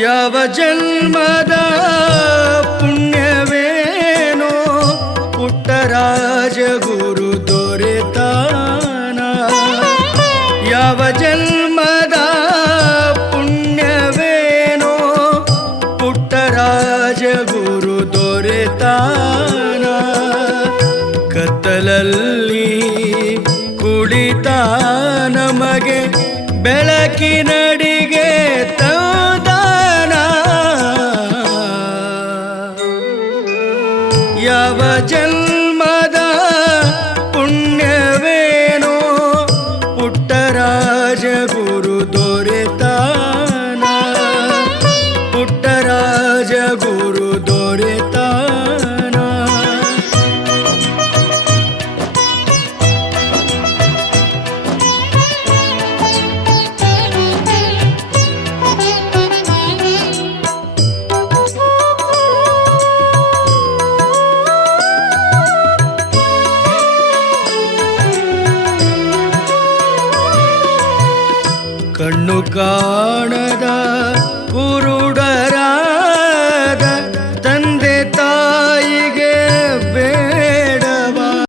ಯಾವ ಜನ್ಮದ ಪುಣ್ಯವೇನೋ ಪುಟ್ಟರಾಜ ಗುರು ದೊರೆತಾನ. ಯಾವ ಜನ್ಮದ ಪುಣ್ಯವೇನೋ ಪುಟ್ಟರಾಜ ಗುರು ದೊರೆತಾನ. ಕತ್ತಲಲ್ಲಿ ಕುಳಿತ ನಮಗೆ ಬೆಳಕಿನಡಿಗೆ यावच ಕಣ್ಣು ಕಾಣದ